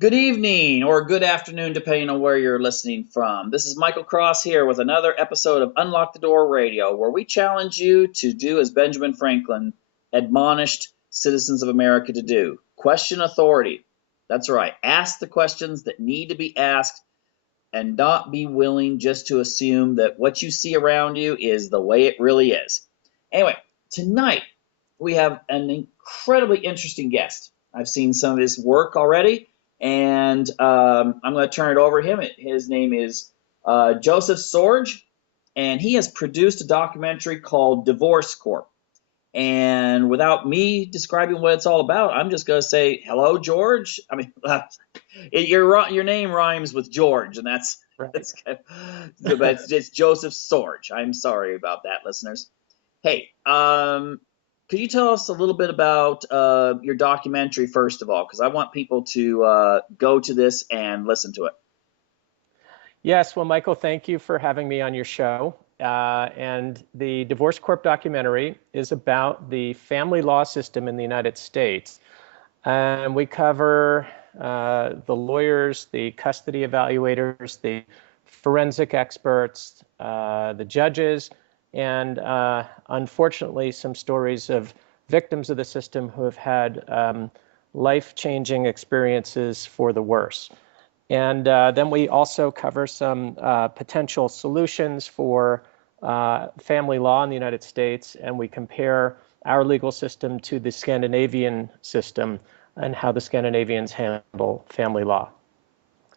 Good evening or good afternoon, depending on where you're listening from. This is Michael Cross here with another episode of Unlock the Door Radio, where we challenge you to do as Benjamin Franklin admonished citizens of America to do: question authority. That's right. Ask the questions that need to be asked and not be willing just to assume that what you see around you is the way it really is. Anyway, tonight we have an incredibly interesting guest. I've seen some of his work already, and I'm going to turn it over to him. His name is Joseph Sorge, and he has produced a documentary called Divorce Corp. And without me describing what it's all about, I'm just going to say hello, George. I mean, your name rhymes with George, and Right. that's kind of, but it's Joseph Sorge. I'm sorry about that, listeners. Hey, could you tell us a little bit about your documentary first of all? Because I want people to go to this and listen to it. Yes, well, Michael, thank you for having me on your show. And the Divorce Corp documentary is about the family law system in the United States. And we cover the lawyers, the custody evaluators, the forensic experts, the judges, and unfortunately, some stories of victims of the system who have had life-changing experiences for the worse. And then we also cover some potential solutions for family law in the United States, and we compare our legal system to the Scandinavian system and how the Scandinavians handle family law.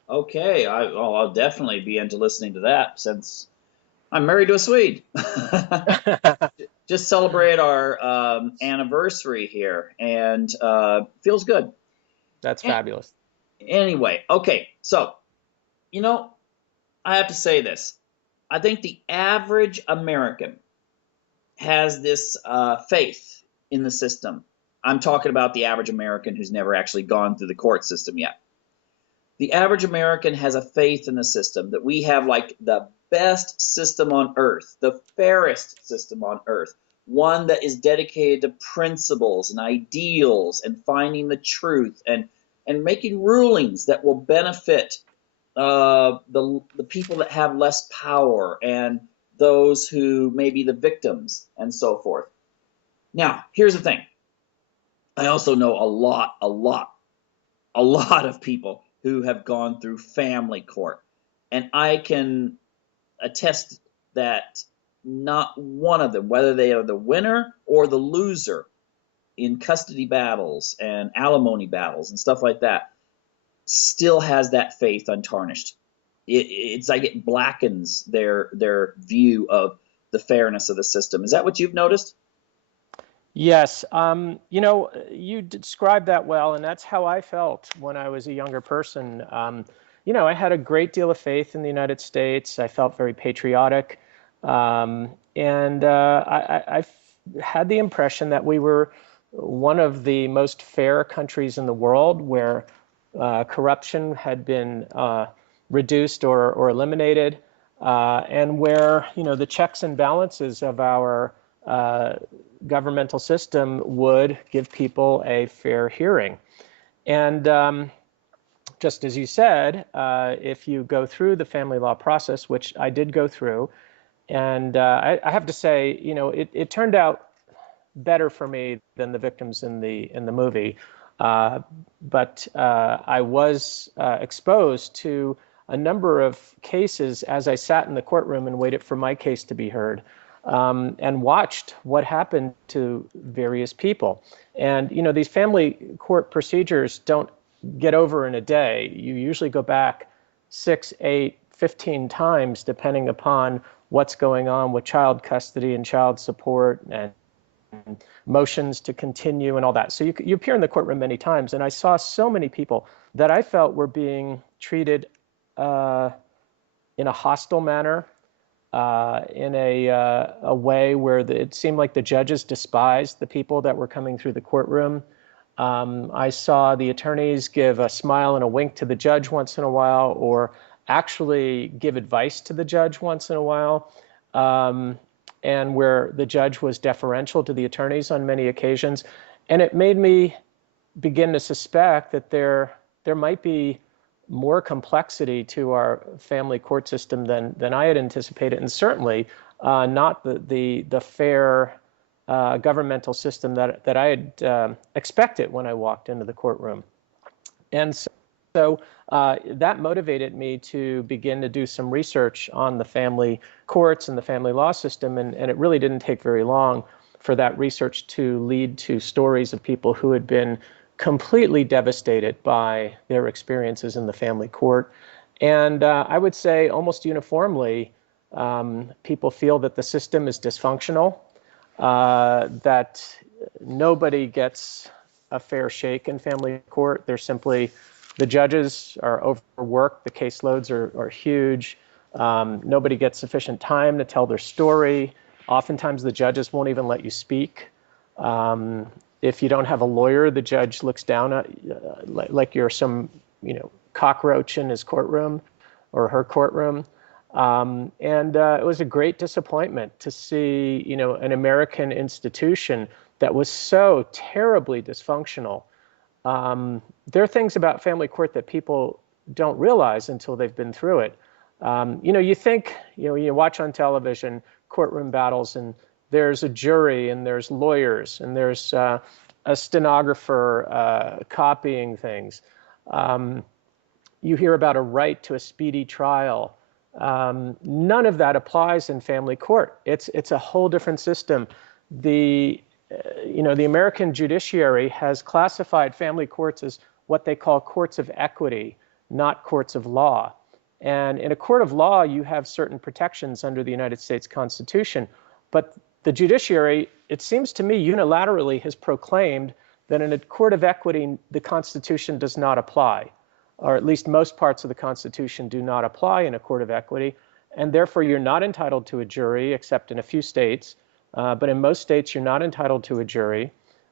Okay, I'll definitely be into listening to that since I'm married to a Swede. Just celebrate our anniversary here, and feels good. That's fabulous. Anyway, okay, so you know, I have to say this. I think the average American has this faith in the system. I'm talking about the average American who's never actually gone through the court system yet. The average American has a faith in the system that we have like the best system on earth, the fairest system on earth, one that is dedicated to principles and ideals and finding the truth and making rulings that will benefit the people that have less power and those who may be the victims and so forth. Now, here's the thing. I also know a lot of people who have gone through family court. And I can attest that not one of them, whether they are the winner or the loser in custody battles and alimony battles and stuff like that, still has that faith untarnished. It's like it blackens their view of the fairness of the system. Is that what you've noticed? Yes, you described that well, and that's how I felt when I was a younger person. I had a great deal of faith in the United States. I felt very patriotic, and had the impression that we were one of the most fair countries in the world, where corruption had been reduced or eliminated, and where the checks and balances of our governmental system would give people a fair hearing. And just as you said, if you go through the family law process, which I did go through, and I have to say, it turned out better for me than the victims in the movie. But I was exposed to a number of cases as I sat in the courtroom and waited for my case to be heard, and watched what happened to various people. And these family court procedures don't get over in a day. You usually go back 6, 8, 15 times, depending upon what's going on with child custody and child support and motions to continue and all that. So you appear in the courtroom many times, and I saw so many people that I felt were being treated in a hostile manner, in a way where it seemed like the judges despised the people that were coming through the courtroom. I saw the attorneys give a smile and a wink to the judge once in a while, or actually give advice to the judge once in a while, and where the judge was deferential to the attorneys on many occasions. And it made me begin to suspect that there there might be more complexity to our family court system than I had anticipated, and certainly not the fair governmental system that I had expected when I walked into the courtroom. And so that motivated me to begin to do some research on the family courts and the family law system, and it really didn't take very long for that research to lead to stories of people who had been completely devastated by their experiences in the family court. And I would say almost uniformly, people feel that the system is dysfunctional, that nobody gets a fair shake in family court. They're simply, the judges are overworked, the caseloads are huge, nobody gets sufficient time to tell their story. Oftentimes the judges won't even let you speak. If you don't have a lawyer, the judge looks down at like you're some, cockroach in his courtroom or her courtroom. And it was a great disappointment to see, an American institution that was so terribly dysfunctional. There are things about family court that people don't realize until they've been through it. You think, you watch on television courtroom battles, and there's a jury, and there's lawyers, and there's a stenographer copying things. You hear about a right to a speedy trial. None of that applies in family court. It's a whole different system. The American judiciary has classified family courts as what they call courts of equity, not courts of law. And in a court of law, you have certain protections under the United States Constitution. But the judiciary, it seems to me, unilaterally has proclaimed that in a court of equity, the Constitution does not apply, or at least most parts of the Constitution do not apply in a court of equity. And therefore, you're not entitled to a jury, except in a few states. But in most states, you're not entitled to a jury.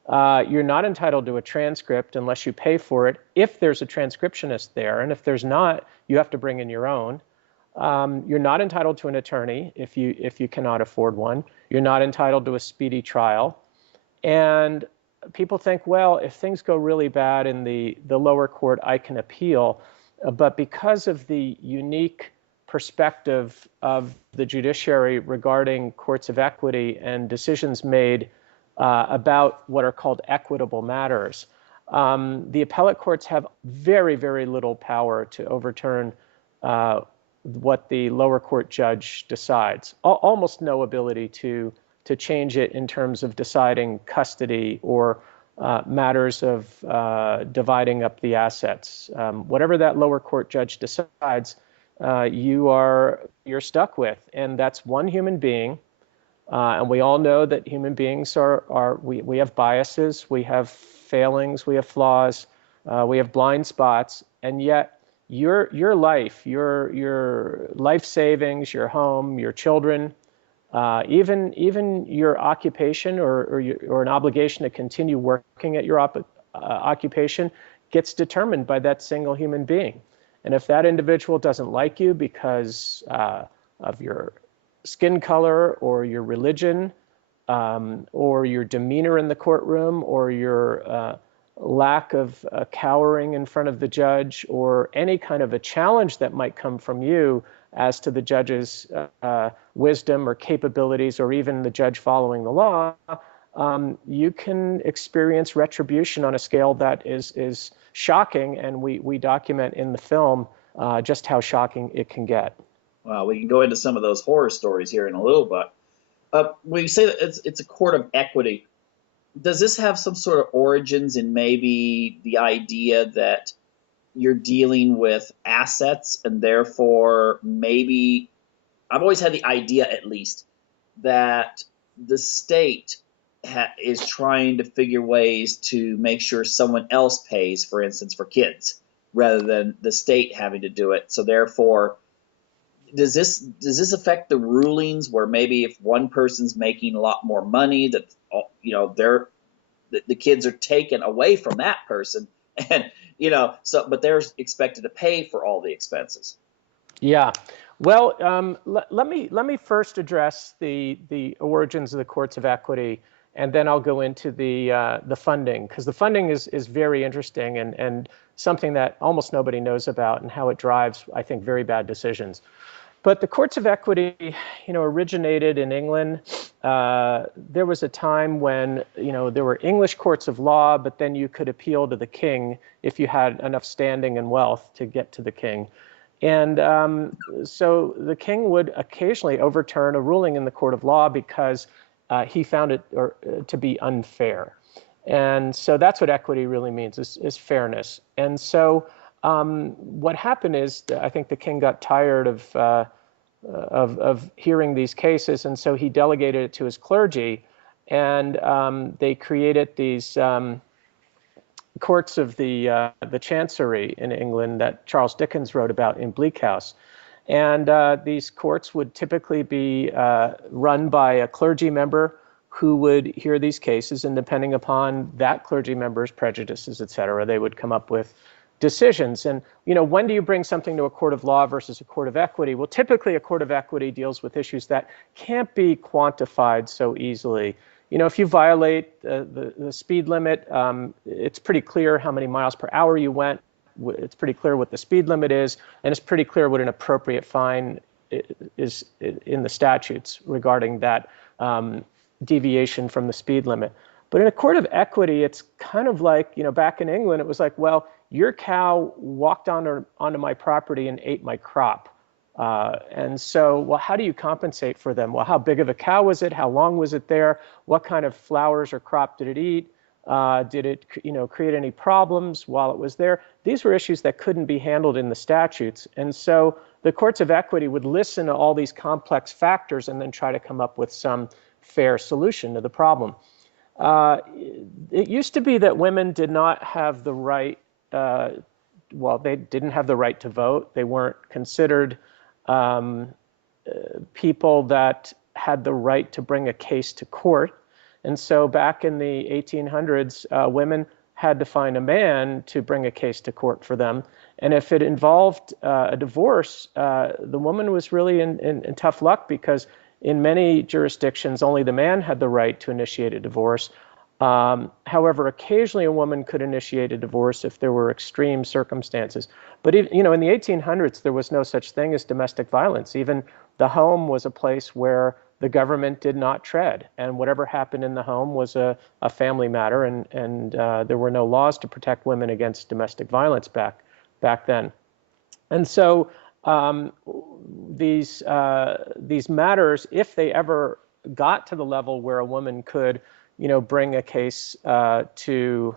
You're not entitled to a transcript unless you pay for it, if there's a transcriptionist there. And if there's not, you have to bring in your own. You're not entitled to an attorney if you cannot afford one. You're not entitled to a speedy trial. And people think, well, if things go really bad in the lower court, I can appeal. But because of the unique perspective of the judiciary regarding courts of equity and decisions made about what are called equitable matters, the appellate courts have very, very little power to overturn what the lower court judge decides. Almost no ability to change it in terms of deciding custody or matters of dividing up the assets. Whatever that lower court judge decides, you're stuck with, and that's one human being. And we all know that human beings we have biases, we have failings, we have flaws, we have blind spots, and yet your life, your life savings, your home, your children, even your occupation or an obligation to continue working at your occupation gets determined by that single human being. And if that individual doesn't like you because of your skin color or your religion or your demeanor in the courtroom or your lack of cowering in front of the judge or any kind of a challenge that might come from you as to the judge's wisdom or capabilities or even the judge following the law, you can experience retribution on a scale that is shocking, and we document in the film just how shocking it can get. Well, we can go into some of those horror stories here in a little bit. When you say that it's a court of equity, does this have some sort of origins in maybe the idea that you're dealing with assets and therefore maybe, I've always had the idea at least, that the state is trying to figure ways to make sure someone else pays, for instance, for kids, rather than the state having to do it. So therefore, does this affect the rulings where maybe if one person's making a lot more money, that the kids are taken away from that person, and but they're expected to pay for all the expenses? Yeah. Well, let me first address the origins of the courts of equity and then I'll go into the funding, because the funding is very interesting and something that almost nobody knows about, and how it drives, I think, very bad decisions. But the courts of equity, originated in England. There was a time when, there were English courts of law, but then you could appeal to the king if you had enough standing and wealth to get to the king. And so the king would occasionally overturn a ruling in the court of law because he found it to be unfair. And so that's what equity really means, is fairness. And so what happened is, I think the king got tired of hearing these cases, and so he delegated it to his clergy, and they created these courts of the Chancery in England that Charles Dickens wrote about in Bleak House. And these courts would typically be run by a clergy member who would hear these cases, and depending upon that clergy member's prejudices, et cetera, they would come up with decisions. And when do you bring something to a court of law versus a court of equity? Well, typically a court of equity deals with issues that can't be quantified so easily. If you violate the speed limit, it's pretty clear how many miles per hour you went. It's pretty clear what the speed limit is, and it's pretty clear what an appropriate fine is in the statutes regarding that deviation from the speed limit. But in a court of equity, it's kind of like, back in England, it was like, well, your cow walked onto my property and ate my crop. And so, well, how do you compensate for them? Well, how big of a cow was it? How long was it there? What kind of flowers or crop did it eat? Did it, create any problems while it was there? These were issues that couldn't be handled in the statutes. And so the courts of equity would listen to all these complex factors and then try to come up with some fair solution to the problem. It used to be that women did not have the right, they didn't have the right to vote. They weren't considered people that had the right to bring a case to court. And so back in the 1800s, women had to find a man to bring a case to court for them. And if it involved a divorce, the woman was really in tough luck, because in many jurisdictions, only the man had the right to initiate a divorce. However, occasionally a woman could initiate a divorce if there were extreme circumstances. But in the 1800s, there was no such thing as domestic violence. Even the home was a place where the government did not tread, and whatever happened in the home was a family matter, and there were no laws to protect women against domestic violence back then. And so these matters, if they ever got to the level where a woman could, bring a case to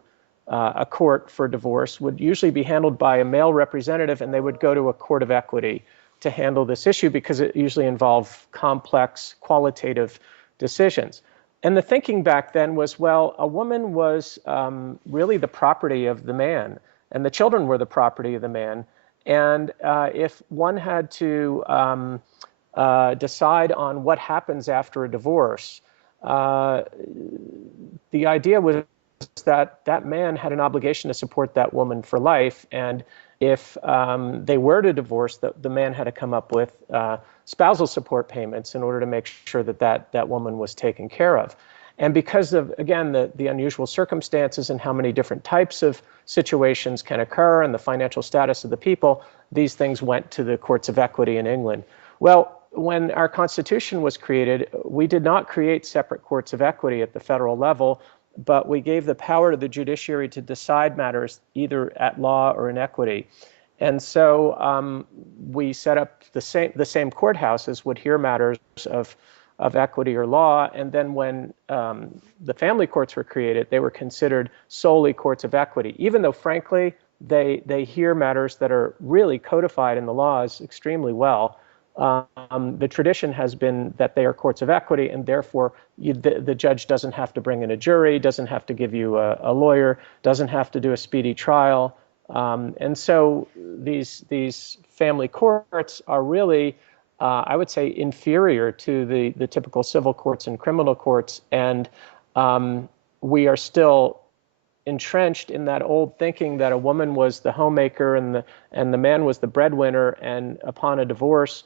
a court for divorce, would usually be handled by a male representative, and they would go to a court of equity to handle this issue, because it usually involved complex qualitative decisions. And the thinking back then was, well, a woman was really the property of the man, and the children were the property of the man. And if one had to decide on what happens after a divorce, the idea was that that man had an obligation to support that woman for life. And if they were to divorce, the man had to come up with spousal support payments in order to make sure that woman was taken care of. And because of, again, the unusual circumstances and how many different types of situations can occur and the financial status of the people, these things went to the courts of equity in England. Well, when our Constitution was created, we did not create separate courts of equity at the federal level, but we gave the power to the judiciary to decide matters either at law or in equity. And so we set up the same courthouses would hear matters of equity or law. And then when the family courts were created, they were considered solely courts of equity, even though, frankly, they hear matters that are really codified in the laws extremely well. The tradition has been that they are courts of equity, and therefore the judge doesn't have to bring in a jury, doesn't have to give you a lawyer, doesn't have to do a speedy trial. And so these family courts are really, I would say, inferior to the typical civil courts and criminal courts. And we are still entrenched in that old thinking that a woman was the homemaker and the man was the breadwinner, and upon a divorce,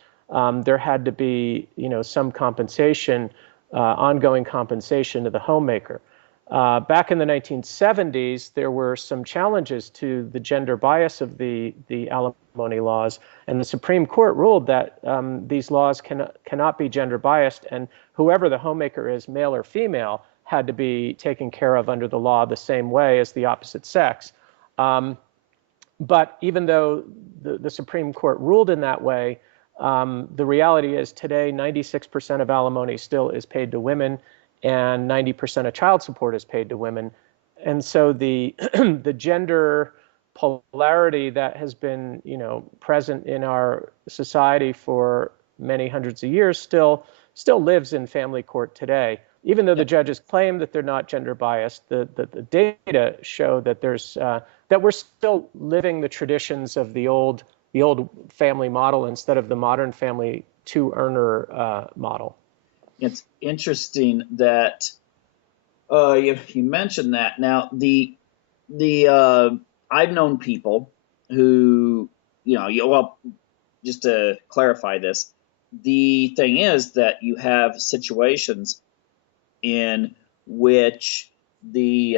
there had to be, some compensation ongoing compensation to the homemaker. Back in the 1970s, there were some challenges to the gender bias of the alimony laws, and the Supreme Court ruled that these laws cannot be gender biased, and whoever the homemaker is, male or female, had to be taken care of under the law the same way as the opposite sex. But even though the Supreme Court ruled in that way, the reality is today 96% of alimony still is paid to women, and 90% of child support is paid to women. And so the the gender polarity that has been, present in our society for many hundreds of years still lives in family court today. Even though the judges claim that they're not gender biased, the data show that that we're still living the traditions of the old family model instead of the modern family two-earner model. It's interesting that you mentioned that. Now, I've known people who, well, just to clarify this, the thing is that you have situations in which the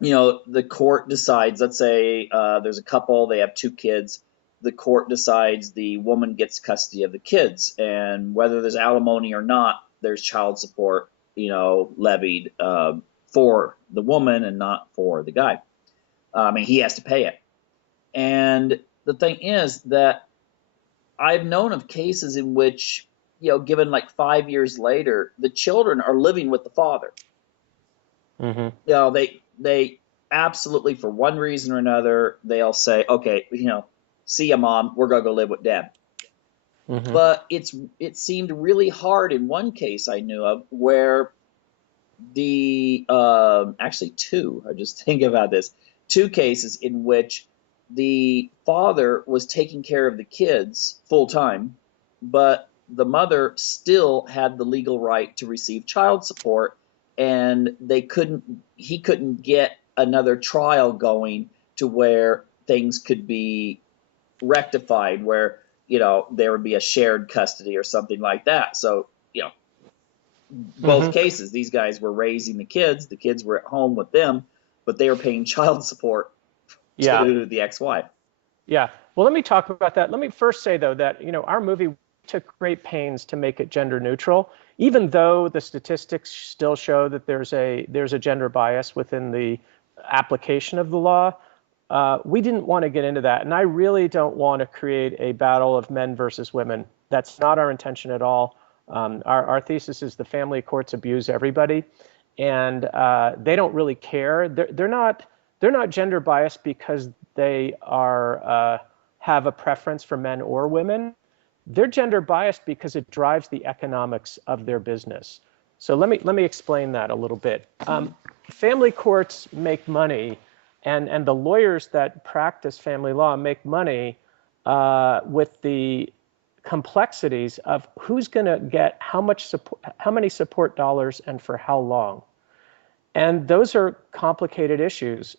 the court decides, let's say there's a couple, they have 2 kids, the court decides the woman gets custody of the kids, and whether there's alimony or not, there's child support, levied for the woman and not for the guy. He has to pay it. And the thing is that I've known of cases in which, given like 5 years later, the children are living with the father. Mm-hmm. They absolutely, for one reason or another, they'll say, okay, see ya, mom, we're gonna go live with dad. Mm-hmm. But it seemed really hard in one case I knew of where the actually 2, I just think about this, 2 cases in which the father was taking care of the kids full time, but the mother still had the legal right to receive child support, and he couldn't get another trial going to where things could be rectified, where there would be a shared custody or something like that. So both Mm-hmm. cases, these guys were raising the kids were at home with them, but they were paying child support Yeah. to the ex-wife. Yeah. Well, let me talk about that. Let me first say, though, that our movie took great pains to make it gender neutral, even though the statistics still show that there's a gender bias within the application of the law. We didn't want to get into that, and I really don't want to create a battle of men versus women. That's not our intention at all. Our thesis is the family courts abuse everybody, and they don't really care. They're not gender biased because they are have a preference for men or women. They're gender biased because it drives the economics of their business. So let me explain that a little bit. Family courts make money, and the lawyers that practice family law make money with the complexities of who's going to get how many support dollars, and for how long. And those are complicated issues.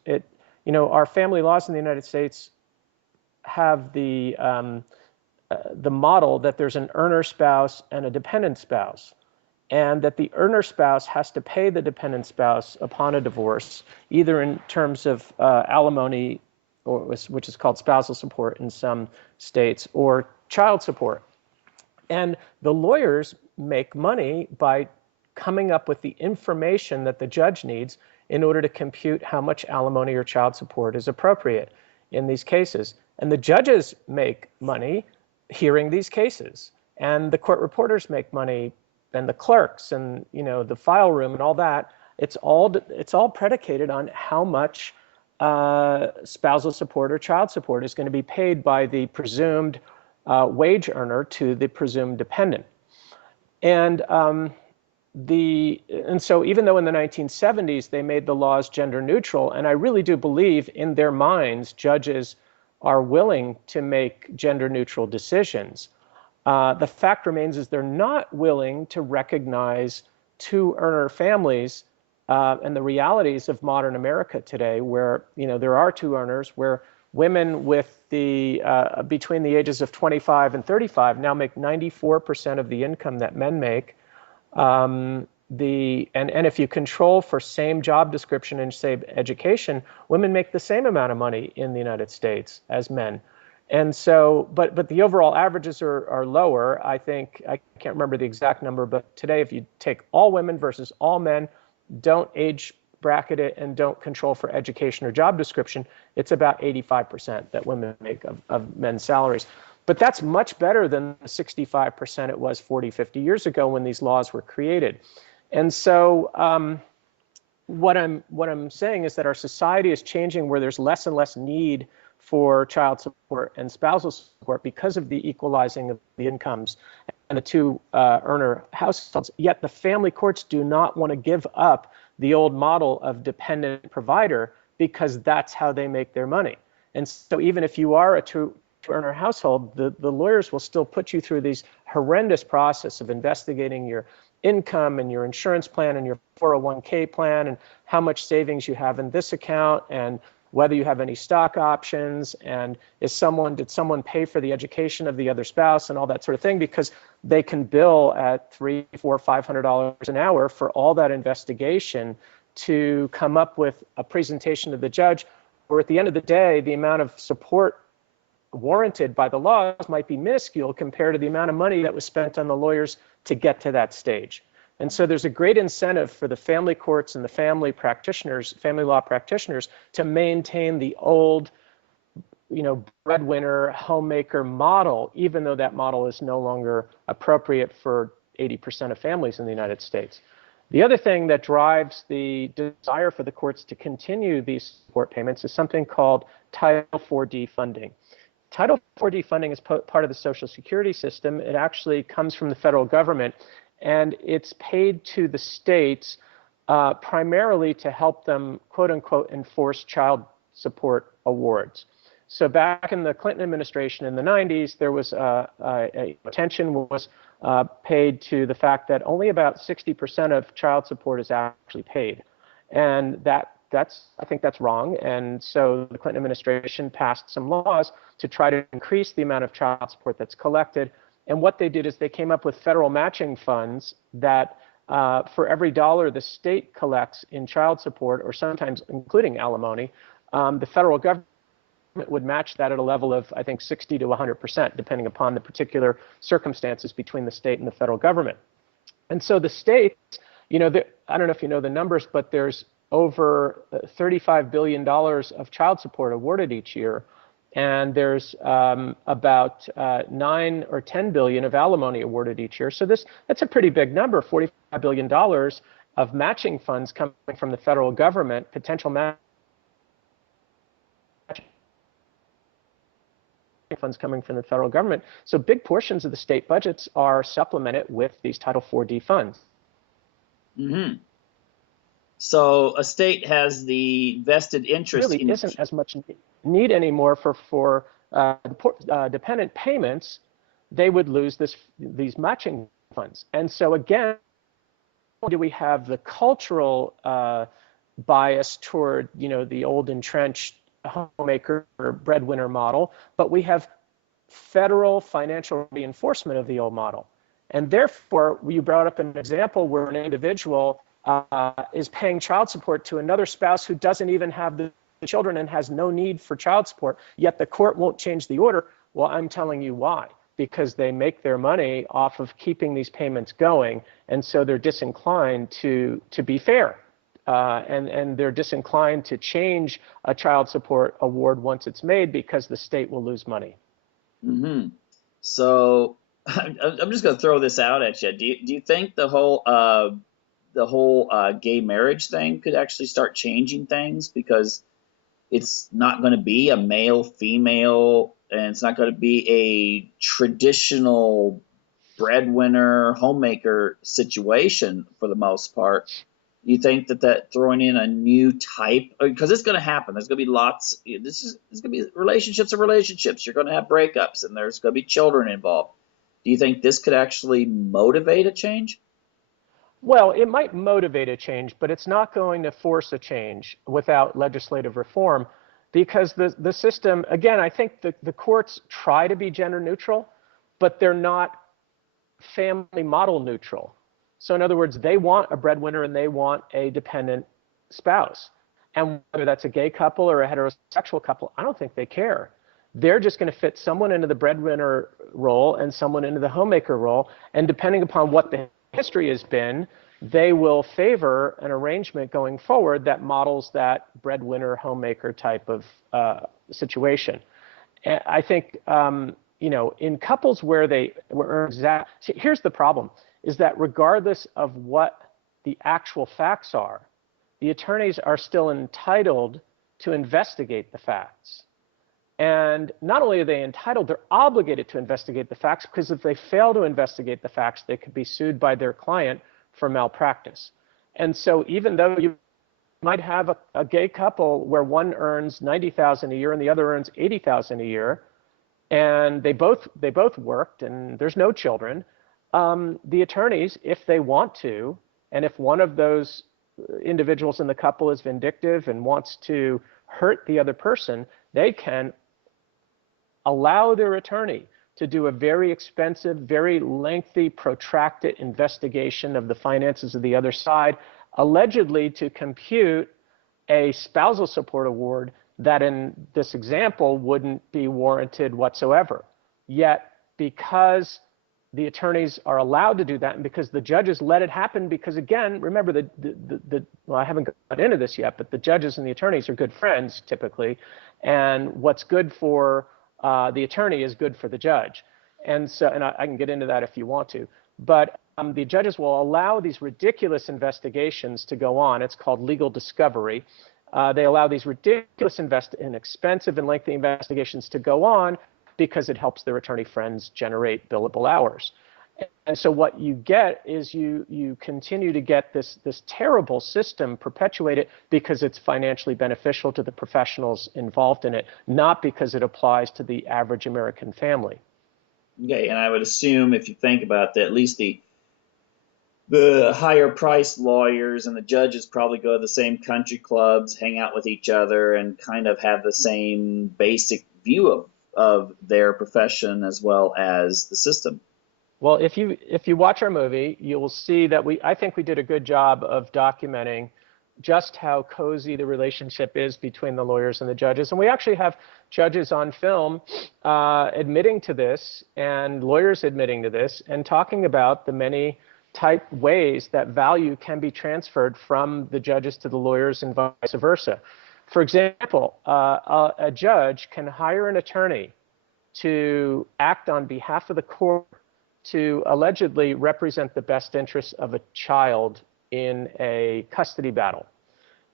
Our family laws in the United States have the model that there's an earner spouse and a dependent spouse, and that the earner spouse has to pay the dependent spouse upon a divorce, either in terms of alimony, which is called spousal support in some states, or child support. And the lawyers make money by coming up with the information that the judge needs in order to compute how much alimony or child support is appropriate in these cases. And the judges make money hearing these cases, and the court reporters make money, and the clerks, and the file room and all that. It's all predicated on how much spousal support or child support is going to be paid by the presumed wage earner to the presumed dependent. And so even though in the 1970s they made the laws gender neutral, and I really do believe in their minds judges are willing to make gender neutral decisions, the fact remains is they're not willing to recognize two-earner families and the realities of modern America today, where there are two earners, where women with between the ages of 25 and 35 now make 94% of the income that men make. And if you control for same job description and say education, women make the same amount of money in the United States as men. And so, but the overall averages are lower. I think, I can't remember the exact number, but today, if you take all women versus all men, don't age bracket it, and don't control for education or job description, it's about 85% that women make of men's salaries. But that's much better than the 65% it was 40, 50 years ago when these laws were created. And so what I'm saying is that our society is changing, where there's less and less need for child support and spousal support because of the equalizing of the incomes and the two earner households. Yet the family courts do not want to give up the old model of dependent provider, because that's how they make their money. And so even if you are a two earner household, the lawyers will still put you through these horrendous process of investigating your income and your insurance plan and your 401k plan and how much savings you have in this account and whether you have any stock options, and did someone pay for the education of the other spouse and all that sort of thing, because they can bill at $300, $400, $500 an hour for all that investigation to come up with a presentation to the judge, or at the end of the day, the amount of support warranted by the laws might be minuscule compared to the amount of money that was spent on the lawyers to get to that stage. And so there's a great incentive for the family courts and the family practitioners, family law practitioners, to maintain the old, breadwinner, homemaker model, even though that model is no longer appropriate for 80% of families in the United States. The other thing that drives the desire for the courts to continue these support payments is something called Title 4D funding. Title 4D funding is part of the Social Security system. It actually comes from the federal government, and it's paid to the states primarily to help them, quote unquote, enforce child support awards. So back in the Clinton administration in the 90s, there was attention was paid to the fact that only about 60% of child support is actually paid. And I think that's wrong. And so the Clinton administration passed some laws to try to increase the amount of child support that's collected. And what they did is they came up with federal matching funds that for every dollar the state collects in child support, or sometimes including alimony, the federal government would match that at a level of, I think, 60 to 100%, depending upon the particular circumstances between the state and the federal government. And so the states, I don't know if you know the numbers, but there's over $35 billion of child support awarded each year. And there's about 9 or 10 billion of alimony awarded each year. So that's a pretty big number, $45 billion of matching funds coming from the federal government, potential matching funds coming from the federal government. So big portions of the state budgets are supplemented with these Title 4D funds. Mm-hmm. So a state has the vested interest really in isn't as much need anymore for dependent payments. They would lose these matching funds. And so again, do we have the cultural bias toward the old entrenched homemaker or breadwinner model, but we have federal financial reinforcement of the old model. And therefore, you brought up an example where an individual is paying child support to another spouse who doesn't even have the children and has no need for child support, yet the court won't change the order. Well, I'm telling you why. Because they make their money off of keeping these payments going, and so they're disinclined to be fair. And they're disinclined to change a child support award once it's made, because the state will lose money. Mm-hmm. So I'm just going to throw this out at you. Do you think the whole gay marriage thing could actually start changing things, because it's not going to be a male female, and it's not going to be a traditional breadwinner homemaker situation for the most part? You think that throwing in a new type, because it's going to happen. There's going to be lots. This is going to be relationships of relationships. You're going to have breakups, and there's going to be children involved. Do you think this could actually motivate a change? Well, it might motivate a change, but it's not going to force a change without legislative reform, because the system, again, I think the courts try to be gender neutral, but they're not family model neutral. So in other words, they want a breadwinner and they want a dependent spouse. And whether that's a gay couple or a heterosexual couple, I don't think they care. They're just going to fit someone into the breadwinner role and someone into the homemaker role. And depending upon what the history has been, they will favor an arrangement going forward that models that breadwinner homemaker type of situation. And I think, in couples where they were exact, here's the problem, is that regardless of what the actual facts are, the attorneys are still entitled to investigate the facts. And not only are they entitled, they're obligated to investigate the facts, because if they fail to investigate the facts, they could be sued by their client for malpractice. And so even though you might have a gay couple where one earns $90,000 a year and the other earns $80,000 a year, and they both worked and there's no children, the attorneys, if they want to, and if one of those individuals in the couple is vindictive and wants to hurt the other person, they can allow their attorney to do a very expensive, very lengthy, protracted investigation of the finances of the other side, allegedly to compute a spousal support award that in this example wouldn't be warranted whatsoever. Yet, because the attorneys are allowed to do that, and because the judges let it happen, because again, remember well, I haven't got into this yet, but the judges and the attorneys are good friends typically, and what's good for the attorney is good for the judge. And so, and I can get into that if you want to, but the judges will allow these ridiculous investigations to go on. It's called legal discovery. They allow these ridiculous and expensive and lengthy investigations to go on because it helps their attorney friends generate billable hours. And so what you get is you continue to get this terrible system perpetuated because it's financially beneficial to the professionals involved in it, not because it applies to the average American family. Okay, and I would assume if you think about that, at least the higher priced lawyers and the judges probably go to the same country clubs, hang out with each other, and kind of have the same basic view of their profession as well as the system. Well, if you watch our movie, you will see that I think we did a good job of documenting just how cozy the relationship is between the lawyers and the judges. And we actually have judges on film admitting to this, and lawyers admitting to this, and talking about the many type ways that value can be transferred from the judges to the lawyers and vice versa. For example, a judge can hire an attorney to act on behalf of the court to allegedly represent the best interests of a child in a custody battle.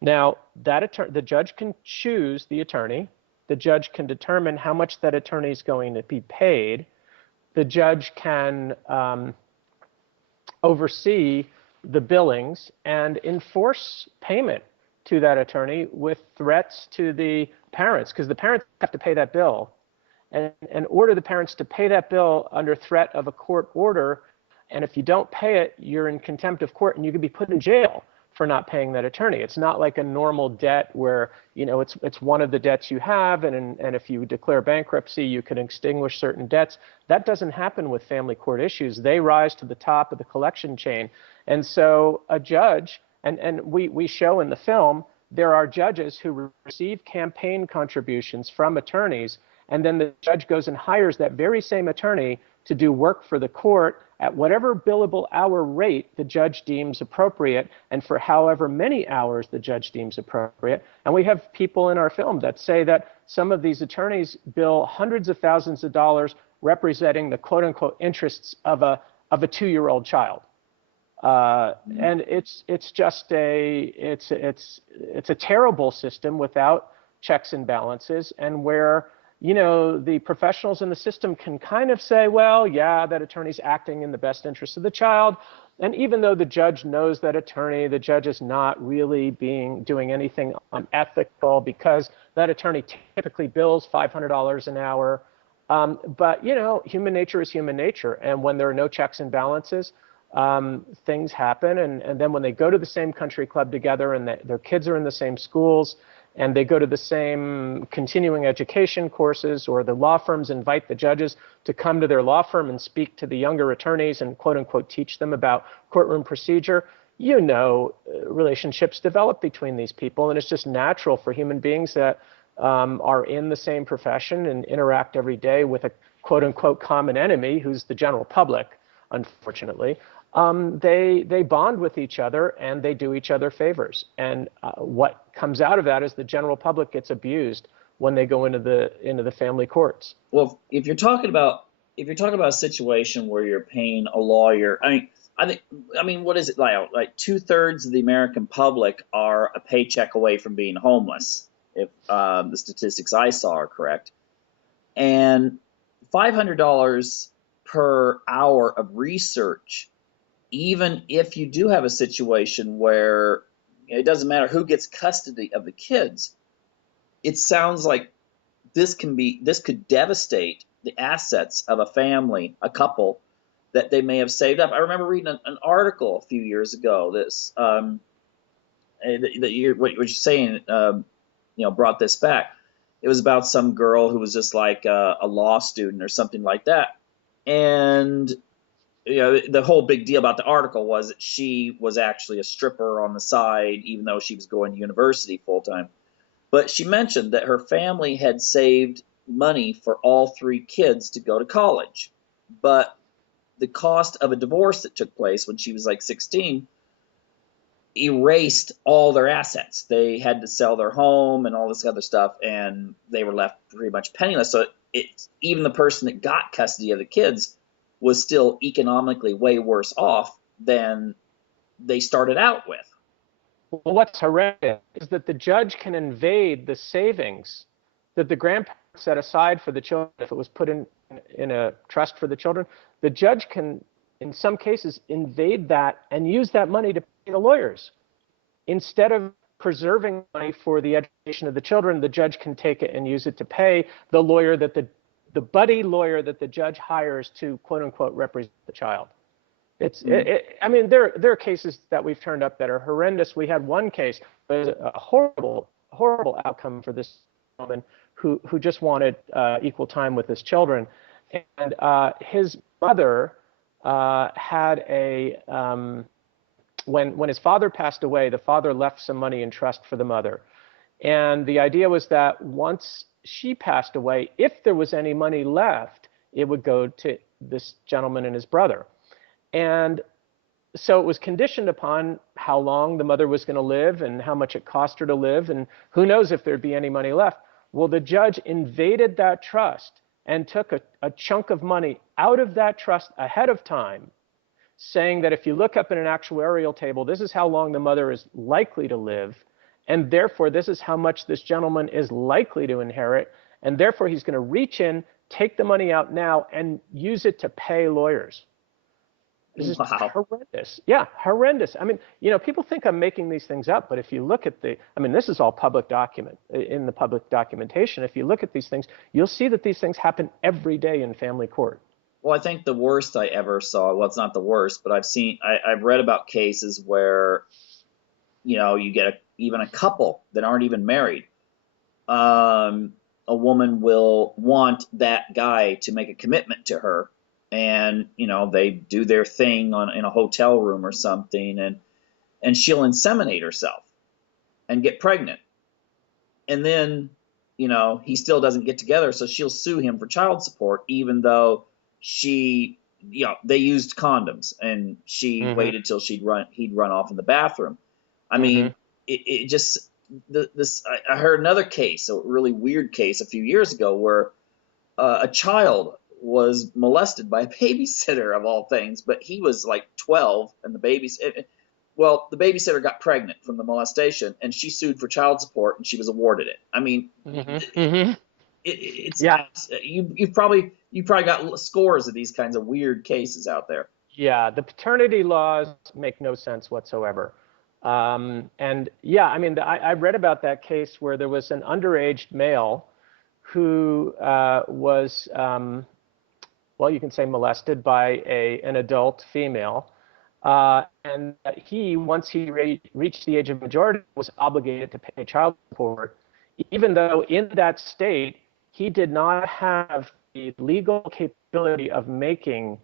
Now, the judge can choose the attorney. The judge can determine how much that attorney is going to be paid. The judge can oversee the billings and enforce payment to that attorney with threats to the parents, because the parents have to pay that bill, and order the parents to pay that bill under threat of a court order. And if you don't pay it, you're in contempt of court and you could be put in jail for not paying that attorney. It's not like a normal debt where, it's one of the debts you have, and if you declare bankruptcy, you can extinguish certain debts. That doesn't happen with family court issues. They rise to the top of the collection chain. And so a judge, and we show in the film, there are judges who receive campaign contributions from attorneys, and then the judge goes and hires that very same attorney to do work for the court at whatever billable hour rate the judge deems appropriate, and for however many hours the judge deems appropriate. And we have people in our film that say that some of these attorneys bill hundreds of thousands of dollars representing the quote-unquote interests of a 2-year-old child. And it's a terrible system without checks and balances, and where the professionals in the system can kind of say, well, yeah, that attorney's acting in the best interest of the child. And even though the judge knows that attorney, the judge is not really doing anything unethical, because that attorney typically bills $500 an hour. But, human nature is human nature. And when there are no checks and balances, things happen. And then when they go to the same country club together and their kids are in the same schools, and they go to the same continuing education courses, or the law firms invite the judges to come to their law firm and speak to the younger attorneys and quote unquote teach them about courtroom procedure. Relationships develop between these people, and it's just natural for human beings that are in the same profession and interact every day with a quote unquote common enemy who's the general public, unfortunately. They bond with each other and they do each other favors. And what comes out of that is the general public gets abused when they go into the family courts. Well, if you're talking about a situation where you're paying a lawyer, I mean, what is it like? Like 2/3 of the American public are a paycheck away from being homeless, if the statistics I saw are correct. And $500 per hour of research, even if you do have a situation where it doesn't matter who gets custody of the kids, it sounds like this could devastate the assets of a family, a couple that they may have saved up. I remember reading an article a few years ago. What you're saying, brought this back. It was about some girl who was just like a law student or something like that, and the whole big deal about the article was that she was actually a stripper on the side, even though she was going to university full time. But she mentioned that her family had saved money for all three kids to go to college. But the cost of a divorce that took place when she was like 16 erased all their assets. They had to sell their home and all this other stuff, and they were left pretty much penniless. So even the person that got custody of the kids was still economically way worse off than they started out with. Well, what's horrendous is that the judge can invade the savings that the grandparents set aside for the children. If it was put in a trust for the children, the judge can, in some cases, invade that and use that money to pay the lawyers. Instead of preserving money for the education of the children, the judge can take it and use it to pay the lawyer that the buddy lawyer that the judge hires to quote unquote represent the child. I mean, there are cases that we've turned up that are horrendous. We had one case, a horrible, horrible outcome for this woman who just wanted equal time with his children, and his mother had when his father passed away, the father left some money in trust for the mother, and the idea was that once she passed away, if there was any money left, it would go to this gentleman and his brother. And so it was conditioned upon how long the mother was going to live and how much it cost her to live, and who knows if there'd be any money left. Well, the judge invaded that trust and took a chunk of money out of that trust ahead of time, saying that if you look up in an actuarial table, this is how long the mother is likely to live, and therefore this is how much this gentleman is likely to inherit, and therefore he's going to reach in, take the money out now, and use it to pay lawyers. This is horrendous. Yeah, horrendous. I mean, people think I'm making these things up, but if you look at this is all public document in the public documentation. If you look at these things, you'll see that these things happen every day in family court. Well, I think the worst I ever saw, well, it's not the worst, but I've read about cases where, you get even a couple that aren't even married. A woman will want that guy to make a commitment to her, and they do their thing in a hotel room or something, and she'll inseminate herself and get pregnant, and then he still doesn't get together, so she'll sue him for child support, even though they used condoms, and she waited till he'd run off in the bathroom. I mean, it just I heard another case, a really weird case a few years ago, where a child was molested by a babysitter of all things, but he was like 12, and the babysitter got pregnant from the molestation, and she sued for child support, and she was awarded it. I mean, it's Yeah. you've probably got scores of these kinds of weird cases out there. Yeah, the paternity laws make no sense whatsoever. And yeah, I mean, I read about that case where there was an underage male who was, well, you can say molested by an adult female. And he, once he reached the age of majority, was obligated to pay child support. even though in that state he did not have the legal capability of making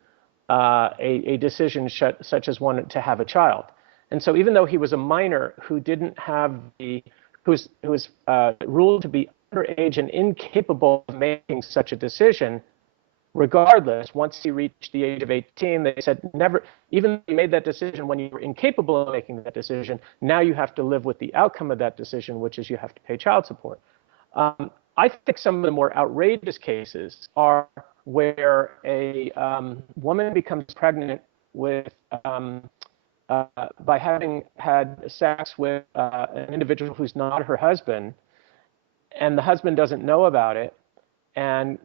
a decision such as one to have a child. And so even though he was a minor who didn't have who was ruled to be underage and incapable of making such a decision, regardless, once he reached the age of 18, they said, never, even though you made that decision when you were incapable of making that decision, now you have to live with the outcome of that decision, which is you have to pay child support. I think some of the more outrageous cases are where a woman becomes pregnant with by having had sex with an individual who's not her husband, and the husband doesn't know about it, and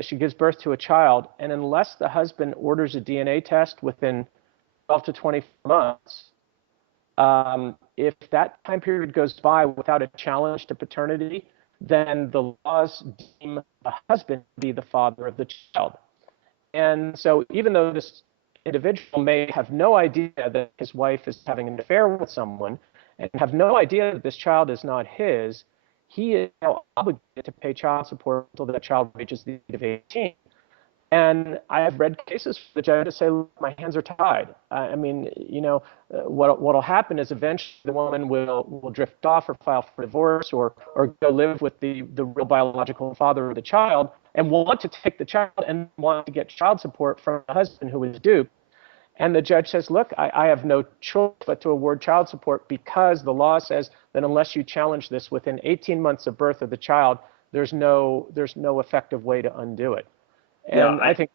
she gives birth to a child, and unless the husband orders a DNA test within 12 to 24 months, if that time period goes by without a challenge to paternity, then the laws deem the husband to be the father of the child. And so even though this individual may have no idea that his wife is having an affair with someone and have no idea that this child is not his, he is now obligated to pay child support until that child reaches the age of 18. And I have read cases for the judge to say, look, my hands are tied. I mean, what'll happen is eventually the woman will drift off or file for divorce or go live with the real biological father of the child and want to take the child and want to get child support from the husband who was duped. And the judge says, look, I have no choice but to award child support because the law says that unless you challenge this within 18 months of birth of the child, there's no effective way to undo it. Yeah, And I think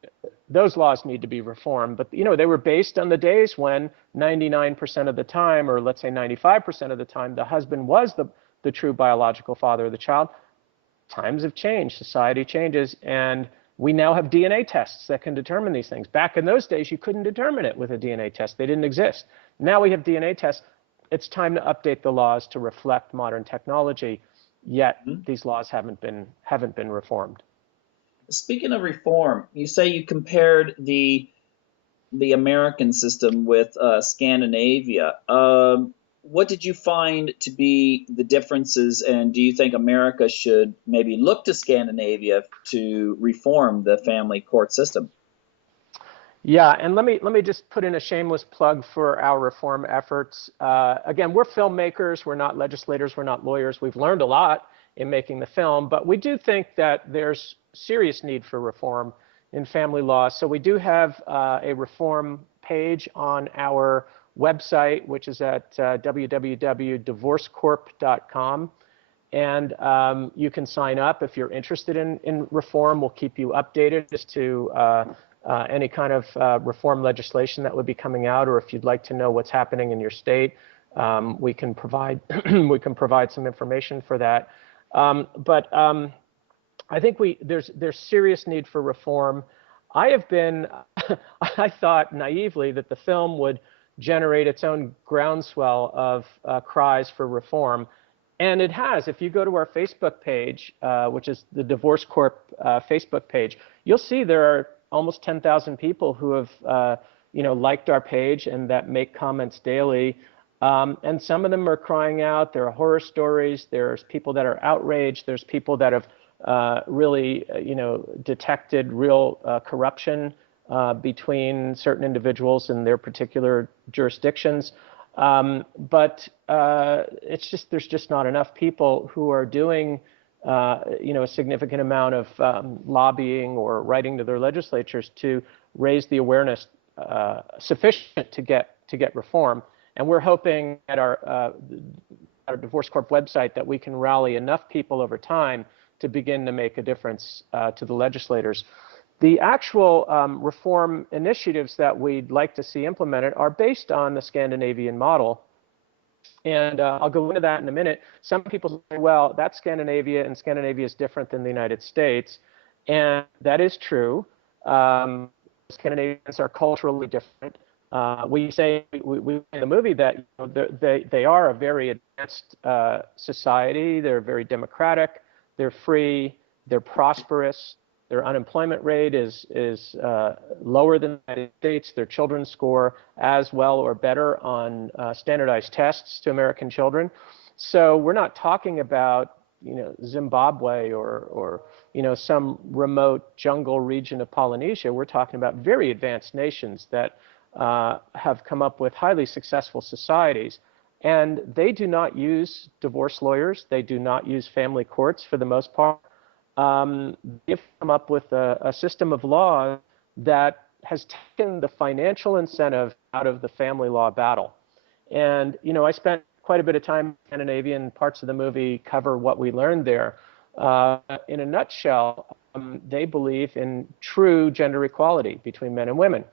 those laws need to be reformed. But, they were based on the days when 99% of the time, or let's say 95% of the time, the husband was the true biological father of the child. Times have changed. Society changes. And we now have DNA tests that can determine these things. Back in those days, you couldn't determine it with a DNA test. They didn't exist. Now we have DNA tests. It's time to update the laws to reflect modern technology. Yet these laws haven't been reformed. speaking of reform, you say you compared the American system with Scandinavia. What did you find to be the differences, and do you think America should maybe look to Scandinavia to reform the family court system? Yeah, and let me just put in a shameless plug for our reform efforts. Again, we're filmmakers, we're not legislators, we're not lawyers. We've learned a lot in making the film, but we do think that there's serious need for reform in family law. So we do have a reform page on our website, which is at www.divorcecorp.com. And you can sign up if you're interested in reform. We'll keep you updated as to any kind of reform legislation that would be coming out, or if you'd like to know what's happening in your state, we can provide we can provide some information for that. But I think there's serious need for reform. I have been I thought naively that the film would generate its own groundswell of cries for reform. And it has. If you go to our Facebook page, which is the Divorce Corp Facebook page, you'll see there are almost 10,000 people who have liked our page and that make comments daily. And some of them are crying out. There are horror stories. There's people that are outraged. There's people that have really detected real corruption between certain individuals in their particular jurisdictions. But there's just not enough people who are doing a significant amount of lobbying or writing to their legislatures to raise the awareness sufficient to get reform. And we're hoping at our Divorce Corp website that we can rally enough people over time to begin to make a difference to the legislators. The actual reform initiatives that we'd like to see implemented are based on the Scandinavian model. And I'll go into that in a minute. Some people say, well, that's Scandinavia, and Scandinavia is different than the United States. And that is true. Scandinavians are culturally different. We say in the movie that they are a very advanced society. They're very democratic. They're free. They're prosperous. Their unemployment rate is lower than the United States. Their children score as well or better on standardized tests to American children. So we're not talking about Zimbabwe or some remote jungle region of Polynesia. We're talking about very advanced nations that have come up with highly successful societies. And they do not use divorce lawyers. They do not use family courts for the most part. They've come up with a system of law that has taken the financial incentive out of the family law battle. And, I spent quite a bit of time in Scandinavia, and parts of the movie cover what we learned there. In a nutshell, they believe in true gender equality between men and women,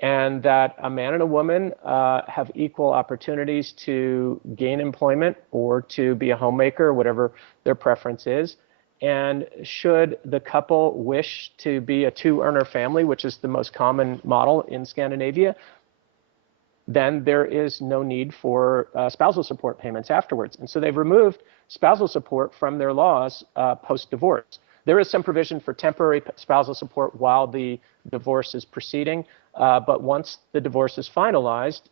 and that a man and a woman have equal opportunities to gain employment or to be a homemaker, whatever their preference is. And should the couple wish to be a two-earner family, which is the most common model in Scandinavia, then there is no need for spousal support payments afterwards. And so they've removed spousal support from their laws post-divorce. There is some provision for temporary spousal support while the divorce is proceeding, but once the divorce is finalized,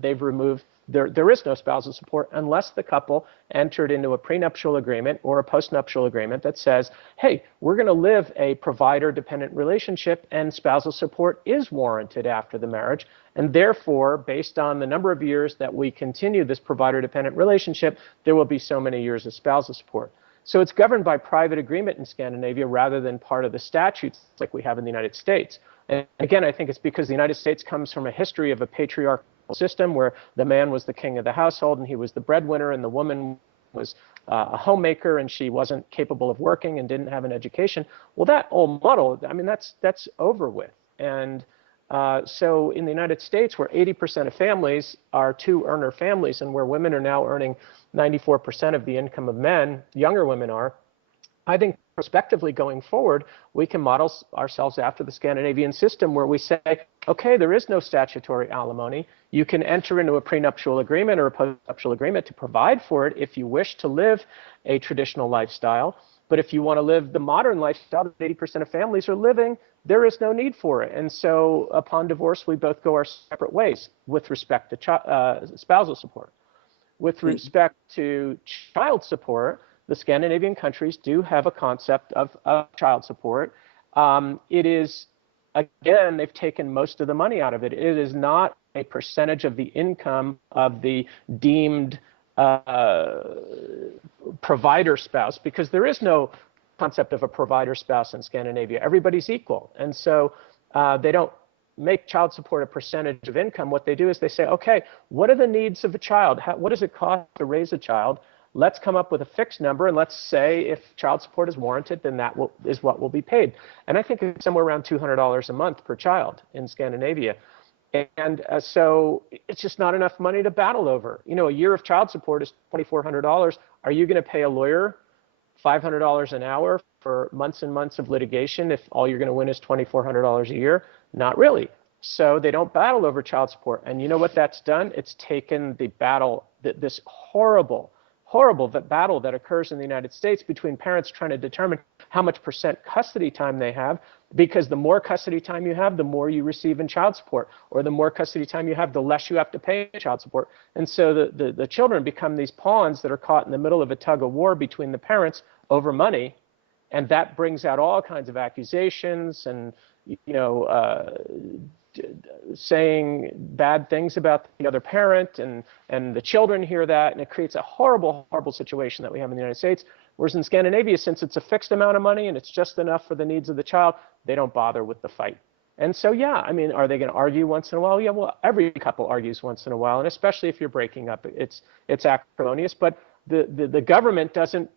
they've removed, there is no spousal support unless the couple entered into a prenuptial agreement or a postnuptial agreement that says, hey, we're going to live a provider-dependent relationship and spousal support is warranted after the marriage. And therefore, based on the number of years that we continue this provider-dependent relationship, there will be so many years of spousal support. So it's governed by private agreement in Scandinavia rather than part of the statutes like we have in the United States. And again, I think it's because the United States comes from a history of a patriarchal system where the man was the king of the household and he was the breadwinner, and the woman was a homemaker and she wasn't capable of working and didn't have an education. Well, that old model, I mean, that's over with. And so in the United States, where 80% of families are two-earner families and where women are now earning 94% of the income of men, younger women are, I think prospectively going forward, we can model ourselves after the Scandinavian system where we say, okay, there is no statutory alimony. You can enter into a prenuptial agreement or a postnuptial agreement to provide for it if you wish to live a traditional lifestyle. But if you want to live the modern lifestyle that 80% of families are living, there is no need for it. And so upon divorce, we both go our separate ways with respect to spousal support. With respect to child support, the Scandinavian countries do have a concept of child support. It is, again, they've taken most of the money out of it. It is not a percentage of the income of the deemed provider spouse, because there is no concept of a provider spouse in Scandinavia. Everybody's equal. And so they don't make child support a percentage of income. What they do is they say, okay, what are the needs of a child? What does it cost to raise a child? Let's come up with a fixed number, and let's say if child support is warranted, then that is what will be paid. And I think it's somewhere around $200 a month per child in Scandinavia. And so it's just not enough money to battle over. A year of child support is $2,400. Are you going to pay a lawyer $500 an hour for months and months of litigation if all you're going to win is $2,400 a year? Not really. So they don't battle over child support. And you know what that's done? It's taken the battle, this horrible battle that occurs in the United States between parents trying to determine how much percent custody time they have, because the more custody time you have, the more you receive in child support, or the more custody time you have, the less you have to pay in child support. And so the children become these pawns that are caught in the middle of a tug of war between the parents over money, and that brings out all kinds of accusations and saying bad things about the other parent, and the children hear that, and it creates a horrible situation that we have in the United States. Whereas in Scandinavia, since it's a fixed amount of money and it's just enough for the needs of the child, they don't bother with the fight. And so, yeah, I mean, are they going to argue once in a while? Yeah, well, every couple argues once in a while, and especially if you're breaking up, it's acrimonious. But the government doesn't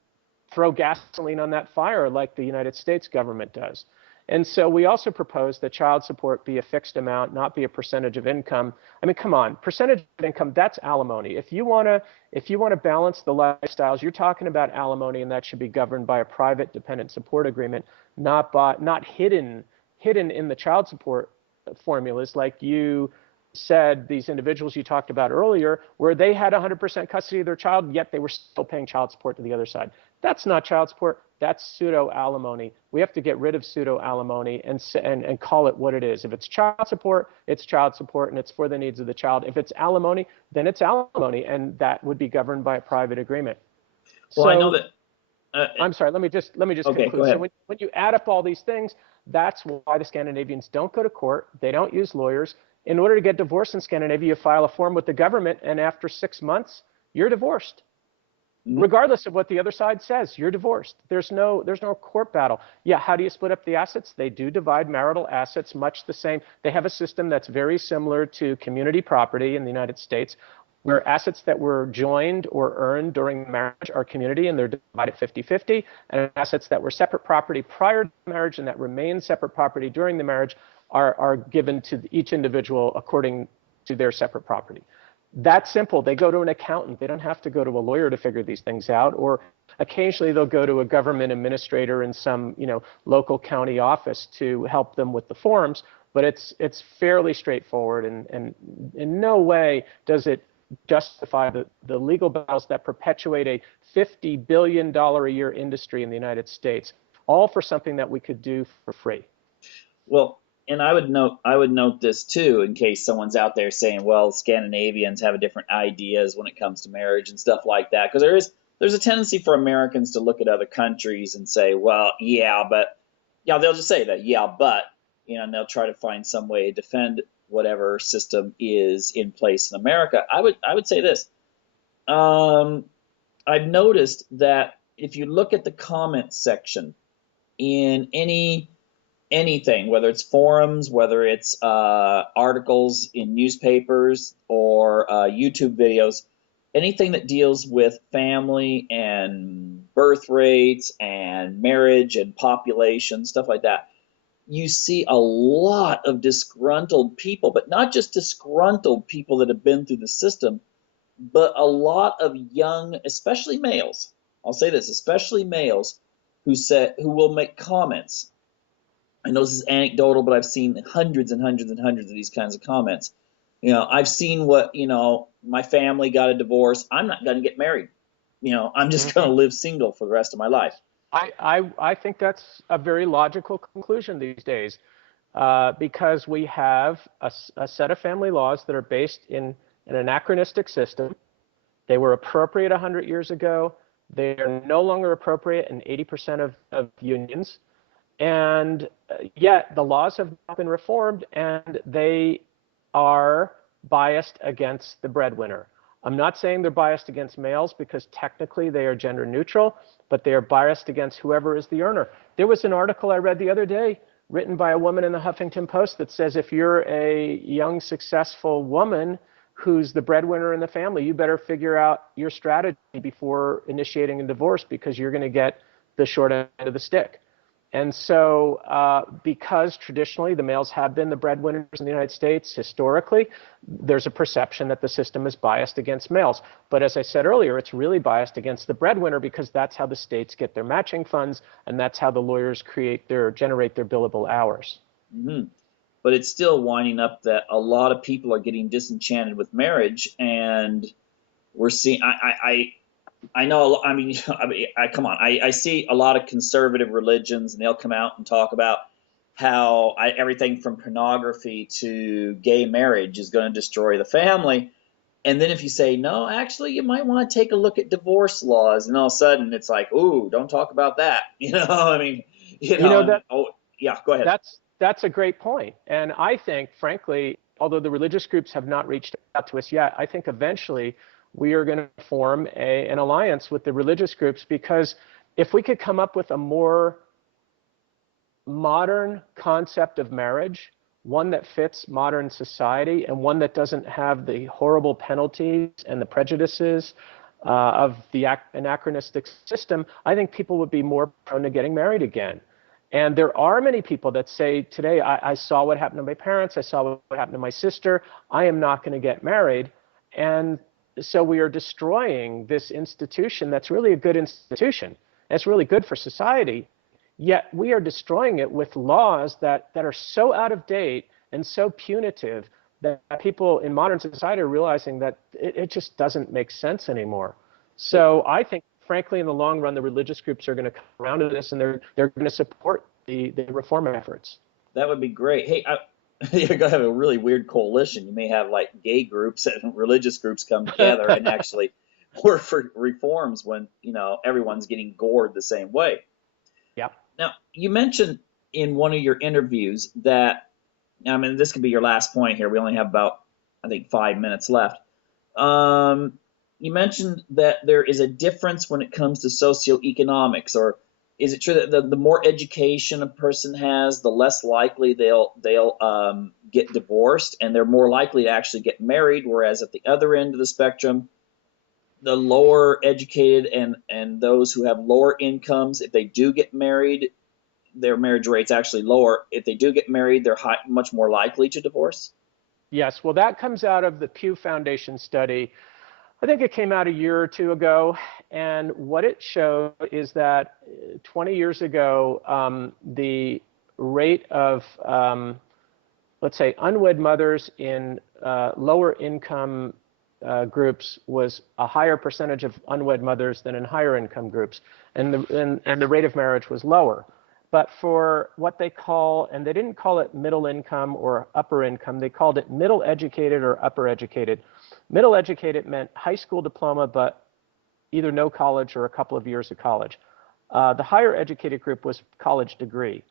throw gasoline on that fire like the United States government does. And so we also propose that child support be a fixed amount, not be a percentage of income. I mean, come on, percentage of income, that's alimony. If you want to balance the lifestyles, you're talking about alimony, and that should be governed by a private dependent support agreement, not hidden in the child support formulas like you said, these individuals you talked about earlier, where they had 100% custody of their child, yet they were still paying child support to the other side. That's not child support. That's pseudo-alimony. We have to get rid of pseudo-alimony and call it what it is. If it's child support, it's child support, and it's for the needs of the child. If it's alimony, then it's alimony, and that would be governed by a private agreement. Well, I know that Uh, I'm sorry, let me just okay, go conclude. So ahead. when you add up all these things, that's why the Scandinavians don't go to court. They don't use lawyers. In order to get divorced in Scandinavia, you file a form with the government, and after 6 months, you're divorced. Mhm. Regardless of what the other side says, you're divorced. There's no court battle. Yeah, how do you split up the assets? They do divide marital assets much the same. They have a system that's very similar to community property in the United States, where assets that were joined or earned during marriage are community and they're divided 50-50, and assets that were separate property prior to marriage and that remain separate property during the marriage are given to each individual according to their separate property. That's simple. They go to an accountant. They don't have to go to a lawyer to figure these things out. Or occasionally they'll go to a government administrator in some, local county office to help them with the forms. But it's fairly straightforward, and in no way does it justify the legal battles that perpetuate a $50 billion a year industry in the United States, all for something that we could do for free. Well, and I would note this too, in case someone's out there saying, "Well, Scandinavians have different ideas when it comes to marriage and stuff like that," because there's a tendency for Americans to look at other countries and say, "Well, yeah, but," yeah, they'll just say that, "Yeah, but," and they'll try to find some way to defend whatever system is in place in America. I would say this. Um, I've noticed that if you look at the comment section in anything, whether it's forums, whether it's articles in newspapers or YouTube videos, anything that deals with family and birth rates and marriage and population, stuff like that, you see a lot of disgruntled people, but not just disgruntled people that have been through the system, but a lot of young, especially males. I'll say this, especially males who will make comments. I know this is anecdotal, but I've seen hundreds and hundreds and hundreds of these kinds of comments. I've seen what, my family got a divorce. I'm not going to get married. I'm just going to live single for the rest of my life. I think that's a very logical conclusion these days, because we have a set of family laws that are based in an anachronistic system. They were appropriate 100 years ago. They are no longer appropriate in 80% of unions. And yet the laws have not been reformed, and they are biased against the breadwinner. I'm not saying they're biased against males because technically they are gender neutral, but they are biased against whoever is the earner. There was an article I read the other day written by a woman in the Huffington Post that says if you're a young, successful woman who's the breadwinner in the family, you better figure out your strategy before initiating a divorce because you're going to get the short end of the stick. And so, because traditionally the males have been the breadwinners in the United States historically, there's a perception that the system is biased against males. But as I said earlier, it's really biased against the breadwinner because that's how the states get their matching funds, and that's how the lawyers generate their billable hours. Hmm. But it's still winding up that a lot of people are getting disenchanted with marriage, and we're seeing. I know. I mean, come on. I see a lot of conservative religions, and they'll come out and talk about how everything from pornography to gay marriage is going to destroy the family. And then if you say no, actually, you might want to take a look at divorce laws, and all of a sudden it's like, ooh, don't talk about that. I mean, You know and that oh yeah, go ahead. that's a great point. And I think, frankly, although the religious groups have not reached out to us yet, I think eventually we are going to form an alliance with the religious groups, because if we could come up with a more modern concept of marriage, one that fits modern society and one that doesn't have the horrible penalties and the prejudices of the anachronistic system, I think people would be more prone to getting married again. And there are many people that say today, I saw what happened to my parents, I saw what happened to my sister, I am not going to get married. And so we are destroying this institution that's really a good institution. And it's really good for society. Yet we are destroying it with laws that are so out of date and so punitive that people in modern society are realizing that it just doesn't make sense anymore. So I think, frankly, in the long run, the religious groups are going to come around to this, and they're going to support the reform efforts. That would be great. Hey, you're gonna have a really weird coalition. You may have like gay groups and religious groups come together and actually or for reforms when everyone's getting gored the same way. Yeah. Now, you mentioned in one of your interviews that, I mean, this could be your last point here. We only have about, I think, 5 minutes left. Um, you mentioned that there is a difference when it comes to socioeconomics, or is it true that the more education a person has, the less likely they'll get divorced, and they're more likely to actually get married? Whereas at the other end of the spectrum, the lower educated and those who have lower incomes, if they do get married, their marriage rate's actually lower. If they do get married, they're much more likely to divorce. Yes. Well, that comes out of the Pew Foundation study. I think it came out a year or two ago, and what it showed is that 20 years ago, the rate of, let's say, unwed mothers in lower income groups was a higher percentage of unwed mothers than in higher income groups, and the rate of marriage was lower. But for what they call, and they didn't call it middle income or upper income, they called it middle educated or upper educated. Middle educated meant high school diploma, but either no college or a couple of years of college. The higher educated group was college degree.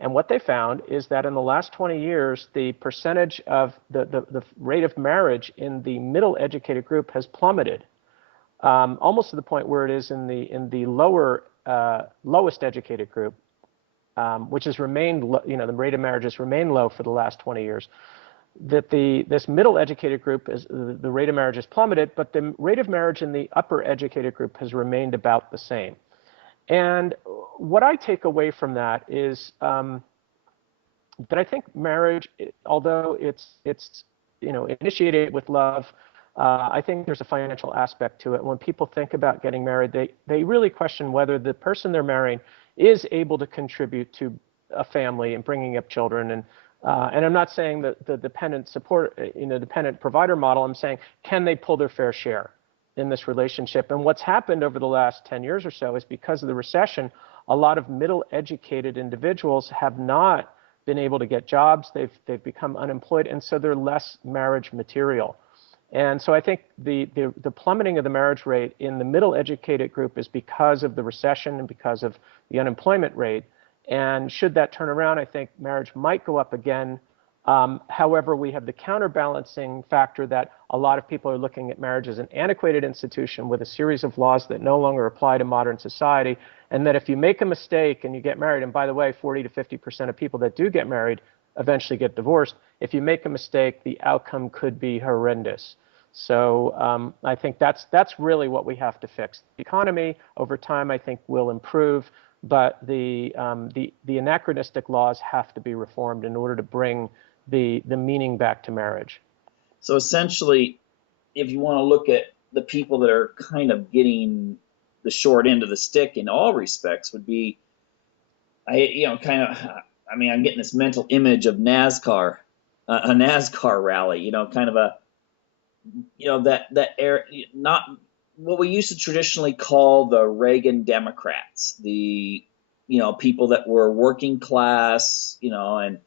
And what they found is that in the last 20 years, the percentage of the rate of marriage in the middle educated group has plummeted, almost to the point where it is in the lower lowest educated group, which has remained, the rate of marriage has remained low for the last 20 years. That this middle educated group is the rate of marriage has plummeted, but the rate of marriage in the upper educated group has remained about the same. And what I take away from that is that I think marriage, although it's initiated with love, I think there's a financial aspect to it. When people think about getting married, they really question whether the person they're marrying is able to contribute to a family and bringing up children. And I'm not saying that the dependent support, dependent provider model. I'm saying, can they pull their fair share in this relationship? And what's happened over the last 10 years or so is because of the recession, a lot of middle educated individuals have not been able to get jobs. They've become unemployed, and so they're less marriage material. And so I think the plummeting of the marriage rate in the middle educated group is because of the recession and because of the unemployment rate. And should that turn around, I think marriage might go up again. However, we have the counterbalancing factor that a lot of people are looking at marriage as an antiquated institution with a series of laws that no longer apply to modern society, and that if you make a mistake and you get married, and by the way, 40 to 50% of people that do get married eventually get divorced. If you make a mistake, the outcome could be horrendous. So I think that's really what we have to fix. The economy over time, I think, will improve, but the anachronistic laws have to be reformed in order to bring the meaning back to marriage. So essentially, if you want to look at the people that are kind of getting the short end of the stick in all respects, would be, I mean, I'm getting this mental image of NASCAR, a NASCAR rally, kind of a, that air, not what we used to traditionally call the Reagan Democrats, the, people that were working class, and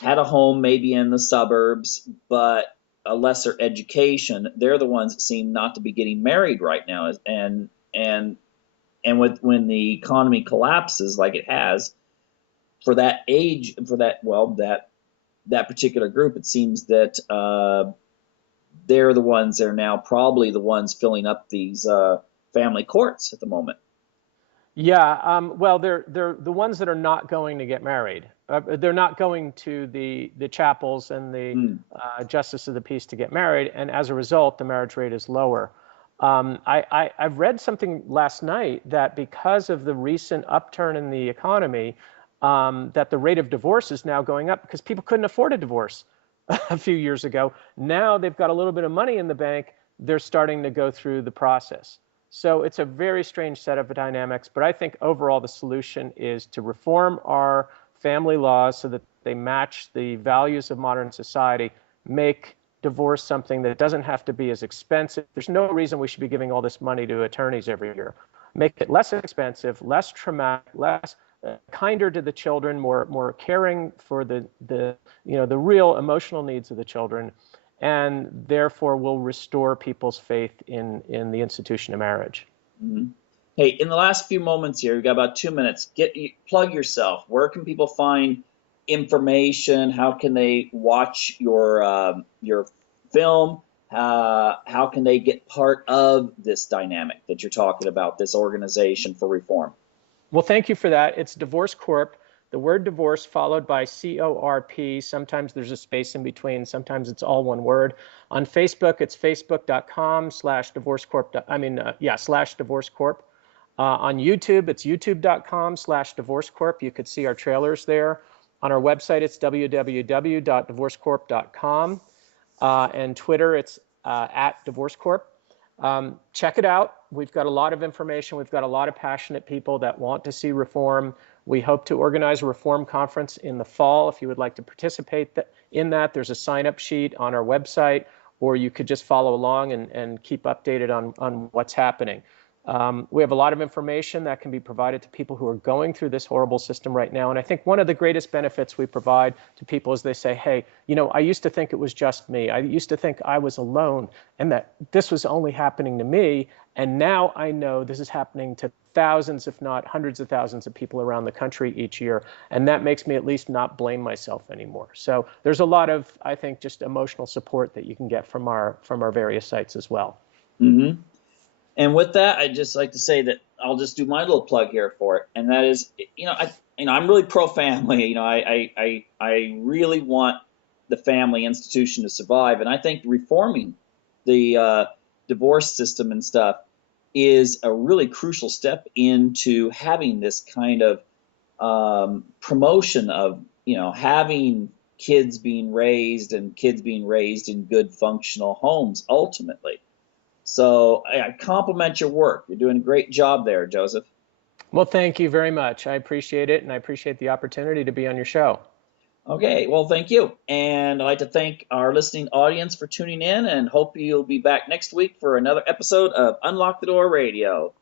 had a home maybe in the suburbs, but a lesser education. They're the ones that seem not to be getting married right now, and when the economy collapses like it has, for that age, for that particular group, it seems that they're the ones that are now probably the ones filling up these family courts at the moment. Yeah, well, they're the ones that are not going to get married. They're not going to the chapels and the Mm. justice of the peace to get married, and as a result, the marriage rate is lower. I've read something last night that because of the recent upturn in the economy, that the rate of divorce is now going up because people couldn't afford a divorce a few years ago. Now they've got a little bit of money in the bank. They're starting to go through the process. So it's a very strange set of dynamics, but I think overall the solution is to reform our family laws so that they match the values of modern society, make divorce something that doesn't have to be as expensive. There's no reason we should be giving all this money to attorneys every year. Make it less expensive, less traumatic, less kinder to the children, more caring for the real emotional needs of the children, and therefore will restore people's faith in the institution of marriage. Mm-hmm. Hey, in the last few moments here, we've got about 2 minutes. Plug yourself. Where can people find information? How can they watch your film? How can they get part of this dynamic that you're talking about, this organization for reform? Well, thank you for that. It's Divorce Corp. The word divorce followed by CORP. Sometimes there's a space in between. Sometimes it's all one word. On Facebook, it's facebook.com/divorcecorp. /divorcecorp. On YouTube, it's youtube.com/divorcecorp. You could see our trailers there. On our website, it's www.divorcecorp.com. And Twitter, it's at divorcecorp. Check it out. We've got a lot of information. We've got a lot of passionate people that want to see reform. We hope to organize a reform conference in the fall. If you would like to participate in that, there's a sign-up sheet on our website, or you could just follow along and keep updated on what's happening. We have a lot of information that can be provided to people who are going through this horrible system right now. And I think one of the greatest benefits we provide to people is they say, hey, I used to think it was just me. I used to think I was alone and that this was only happening to me. And now I know this is happening to thousands, if not hundreds of thousands of people around the country each year. And that makes me at least not blame myself anymore. So there's a lot of, I think, just emotional support that you can get from our various sites as well. Mm-hmm. And with that, I'd just like to say that I'll just do my little plug here for it, and that is, I'm really pro-family. I really want the family institution to survive, and I think reforming the divorce system and stuff is a really crucial step into having this kind of promotion of having kids being raised and kids being raised in good functional homes ultimately. So I compliment your work. You're doing a great job there, Joseph. Well, thank you very much. I appreciate it, and I appreciate the opportunity to be on your show. Okay, well, thank you. And I'd like to thank our listening audience for tuning in and hope you'll be back next week for another episode of Unlock the Door Radio.